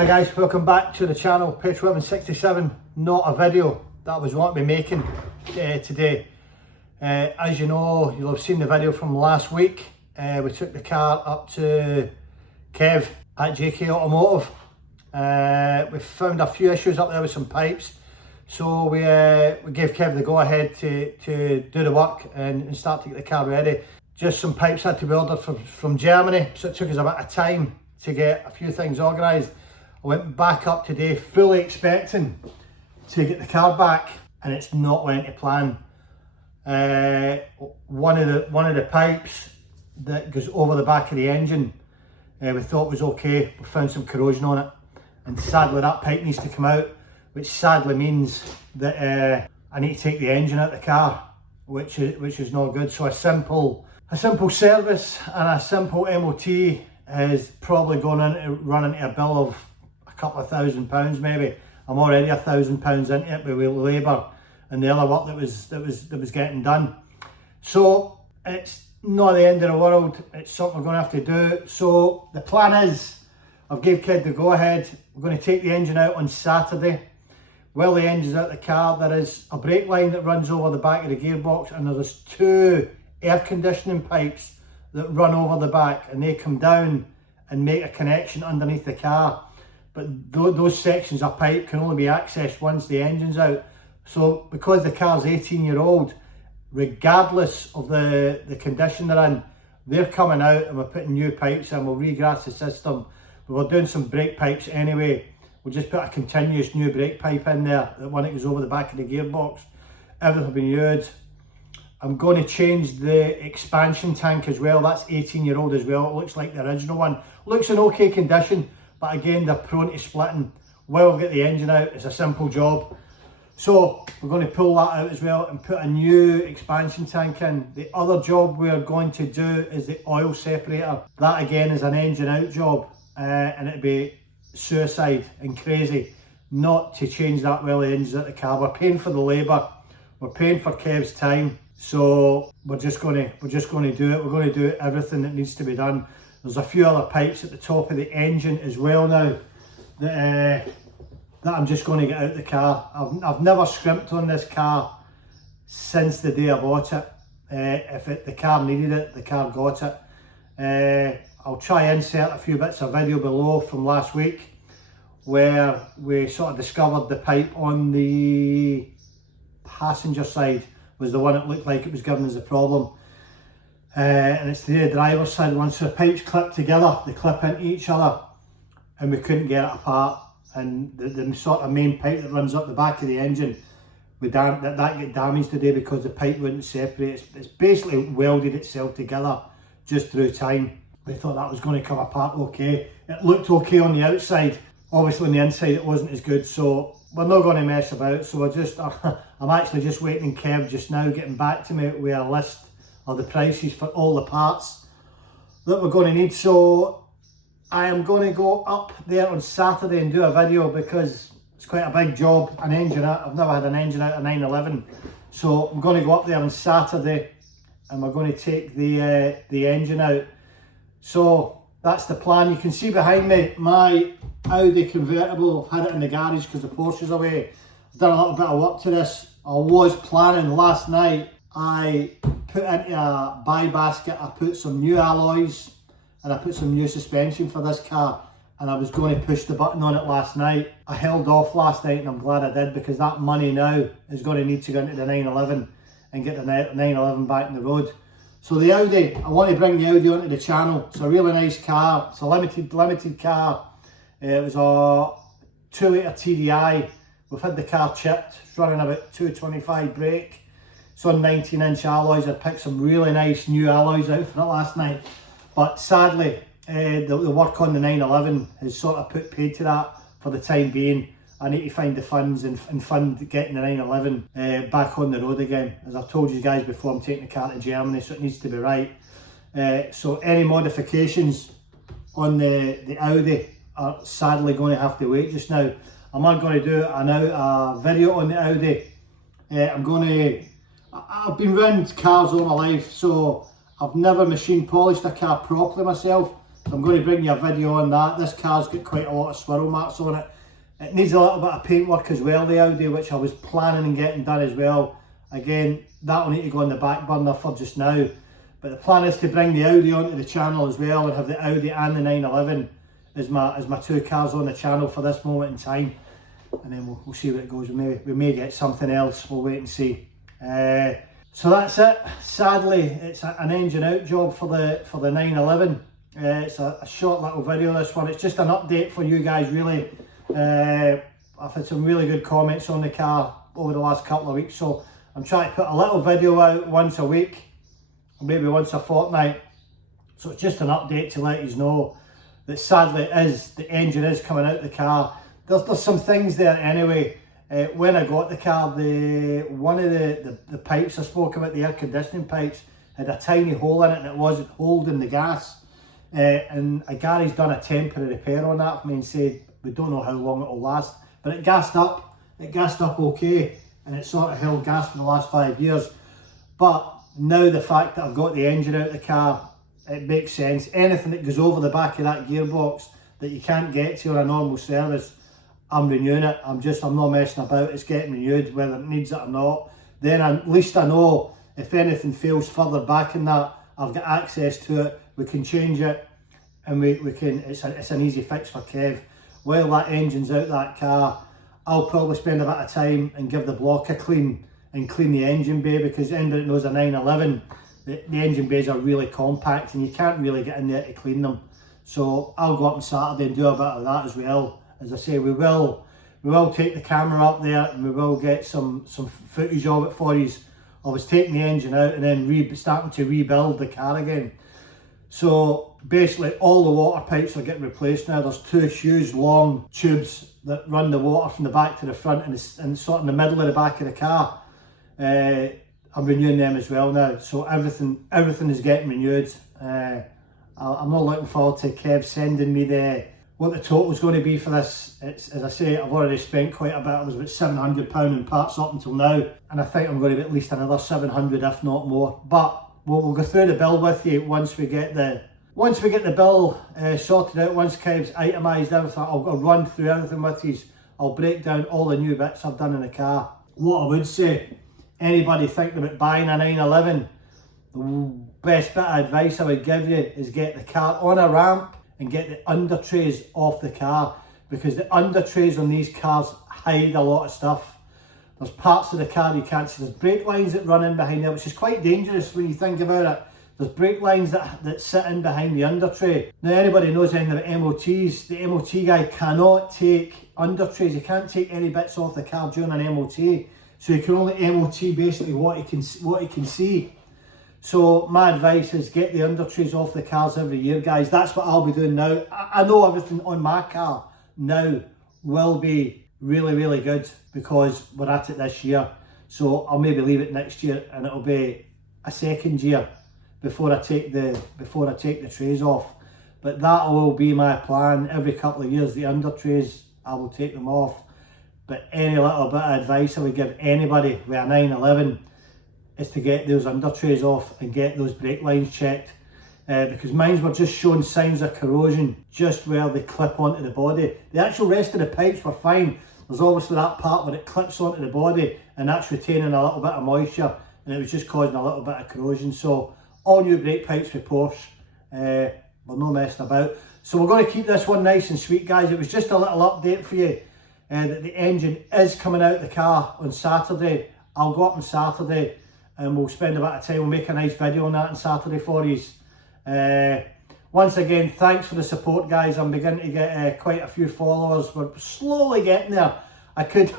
Hi guys, welcome back to the channel. Petrol 67, not a video that I was wanting to be making today. As you know, you'll have seen the video from last week. We took the car up to Kev at JK Automotive. We found a few issues up there with some pipes, so we gave Kev the go ahead to do the work and start to get the car ready. Just some pipes had to be ordered from Germany, so it took us a bit of time to get a few things organised. I went back up today fully expecting to get the car back, and it's not went to plan. One of the pipes that goes over the back of the engine, we thought was okay. We found some corrosion on it, and sadly that pipe needs to come out, which sadly means that I need to take the engine out of the car, which is not good. So a simple service and a simple MOT is probably going to run into a bill of a couple of £1,000 maybe. I'm already £1,000 into it with labour and the other work that was getting done. So it's not the end of the world. It's something we're going to have to do. So the plan is, I've gave Kid the go ahead. We're going to take the engine out on Saturday. While the engine's out of the car, there is a brake line that runs over the back of the gearbox, and there's two air conditioning pipes that run over the back, and they come down and make a connection underneath the car. But those sections of pipe can only be accessed once the engine's out. So because the car's 18-year-old, regardless of the condition they're in, they're coming out, and we're putting new pipes in. We'll regrass the system, but we're doing some brake pipes anyway. We'll just put a continuous new brake pipe in there, the one that goes over the back of the gearbox. Everything will be new. I'm going to change the expansion tank as well. That's 18-year-old as well. It looks like the original one. Looks in okay condition, but again, they're prone to splitting. While we get the engine out, it's a simple job. So we're going to pull that out as well and put a new expansion tank in. The other job we're going to do is the oil separator. That again is an engine out job, and it'd be suicide and crazy not to change that while the engine's at the car. We're paying for the labour, we're paying for Kev's time, so we're just going to do it. We're going to do everything that needs to be done. There's a few other pipes at the top of the engine as well now that I'm just going to get out of the car. I've never scrimped on this car since the day I bought it. If the car needed it, the car got it. I'll try and insert a few bits of video below from last week where we sort of discovered the pipe on the passenger side was the one that looked like it was giving us a problem. And it's the driver's side one, so the pipes clip together, they clip into each other, and we couldn't get it apart. And the sort of main pipe that runs up the back of the engine, that got damaged today because the pipe wouldn't separate. It's basically welded itself together just through time. We thought that was going to come apart okay. It looked okay on the outside. Obviously on the inside it wasn't as good, so we're not going to mess about. So I'm actually just waiting on Kev just now getting back to me with a list of the prices for all the parts that we're going to need. So I am going to go up there on Saturday and do a video because it's quite a big job, an engine out. I've never had an engine out of 911. So I'm going to go up there on Saturday and we're going to take the engine out. So that's the plan. You can see behind me my Audi convertible. I've had it in the garage because the Porsche's away. I've done a little bit of work to this. I was planning last night, I put into a buy basket, I put some new alloys and I put some new suspension for this car, and I was going to push the button on it last night. I held off last night and I'm glad I did, because that money now is going to need to go into the 911 and get the 911 back in the road. So the Audi, I want to bring the Audi onto the channel. It's a really nice car. It's a limited car. It was a 2 litre TDI. We've had the car chipped. It's running about 225 brake. It's on 19-inch alloys. I picked some really nice new alloys out for it last night. But sadly, the work on the 911 has sort of paid to that for the time being. I need to find the funds and fund getting the 911 back on the road again. As I've told you guys before, I'm taking the car to Germany, so it needs to be right. So any modifications on the Audi are sadly going to have to wait just now. I'm not going to do a video on the Audi. I've been around cars all my life, so I've never machine polished a car properly myself. So I'm going to bring you a video on that. This car's got quite a lot of swirl marks on it. It needs a little bit of paintwork as well, the Audi, which I was planning on getting done as well. Again, that'll need to go on the back burner for just now. But the plan is to bring the Audi onto the channel as well, and have the Audi and the 911 as my two cars on the channel for this moment in time. And then we'll see where it goes. We may get something else, we'll wait and see. So that's it. Sadly, it's an engine out job for the 911. It's a short little video, this one. It's just an update for you guys, really. I've had some really good comments on the car over the last couple of weeks, so I'm trying to put a little video out once a week, or maybe once a fortnight. So it's just an update to let you know that sadly the engine is coming out of the car. There's some things there anyway. When I got the car, one of the pipes I spoke about, the air conditioning pipes, had a tiny hole in it and it wasn't holding the gas. And a garage done a temporary repair on that for me and said, we don't know how long it'll last, but it gassed up okay, and it sort of held gas for the last 5 years. But now the fact that I've got the engine out of the car, it makes sense. Anything that goes over the back of that gearbox that you can't get to on a normal service, I'm renewing it. I'm not messing about. It's getting renewed whether it needs it or not. Then at least I know if anything fails further back in that, I've got access to it. We can change it, and we can. It's an easy fix for Kev. While that engine's out that car, I'll probably spend a bit of time and give the block a clean and clean the engine bay, because anybody that knows a 911, the engine bays are really compact and you can't really get in there to clean them. So I'll go up on Saturday and do a bit of that as well. As I say, we will take the camera up there and we will get some footage of it for you. I was taking the engine out and then starting to rebuild the car again. So basically all the water pipes are getting replaced now. There's two huge long tubes that run the water from the back to the front, and sort of in the middle of the back of the car. I'm renewing them as well now. So everything is getting renewed. I'm not looking forward to Kev sending me what the total is going to be for this. It's, as I say, I've already spent quite a bit. It was about £700 in parts up until now, and I think I'm going to be at least another 700, if not more. But we'll go through the bill with you once we get the bill sorted out. Once Kev's itemised everything, I'll run through everything with you. I'll break down all the new bits I've done in the car. What I would say, anybody thinking about buying a 911, the best bit of advice I would give you is get the car on a ramp and get the under trays off the car, because the under trays on these cars hide a lot of stuff. There's parts of the car you can't see. There's brake lines that run in behind there, which is quite dangerous when you think about it. There's brake lines that sit in behind the under tray. Now, anybody knows anything about MOTs, the MOT guy cannot take under trays. He can't take any bits off the car during an MOT. So he can only MOT basically what he can see. So my advice is get the under trays off the cars every year, guys. That's what I'll be doing now. I know everything on my car now will be really, really good because we're at it this year. So I'll maybe leave it next year and it'll be a second year before I take the trays off. But that will be my plan. Every couple of years, the under trays, I will take them off. But any little bit of advice I would give anybody with a 911 is to get those under trays off and get those brake lines checked. Because mine were just showing signs of corrosion just where they clip onto the body. The actual rest of the pipes were fine. There's obviously that part where it clips onto the body and that's retaining a little bit of moisture, and it was just causing a little bit of corrosion. So all new brake pipes with Porsche, we're no messing about. So we're going to keep this one nice and sweet, guys. It was just a little update for you that the engine is coming out of the car on Saturday. I'll go up on Saturday and we'll spend a bit of time. We'll make a nice video on that on Saturday for you. Once again, thanks for the support, guys. I'm beginning to get quite a few followers. We're slowly getting there. I could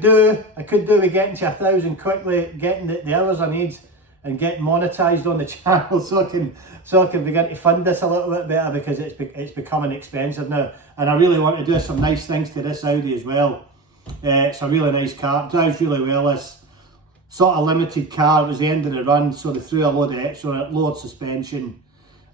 do with getting to 1,000 quickly, getting the hours I need and getting monetized on the channel so I can begin to fund this a little bit better, because it's becoming expensive now, and I really want to do some nice things to this Audi as well. It's a really nice car, it drives really well. This sort of limited car, it was the end of the run, so they threw a load of extra on it, lowered suspension,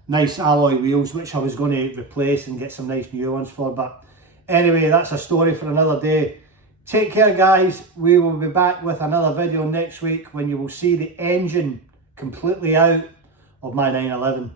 nice alloy wheels, which I was going to replace and get some nice new ones for. But anyway, that's a story for another day. Take care, guys. We will be back with another video next week when you will see the engine completely out of my 911.